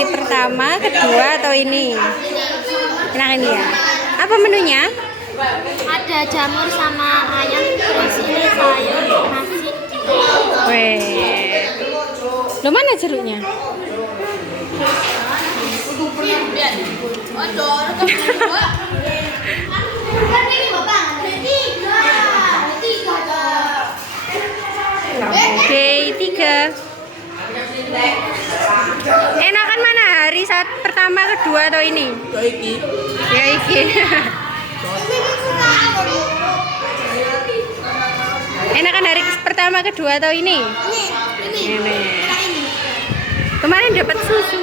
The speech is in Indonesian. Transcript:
hari pertama, kedua atau ini? Enak ini ya. Apa menunya? Ada jamur sama ayam, terus ini sayur, nasi. Weh. Loh, mana jeruknya? Oke, 3. Enakan mana hari saat pertama, kedua atau ini? Ya iki. Enakan hari pertama, kedua atau ini? Ini. Kemarin dapat susu.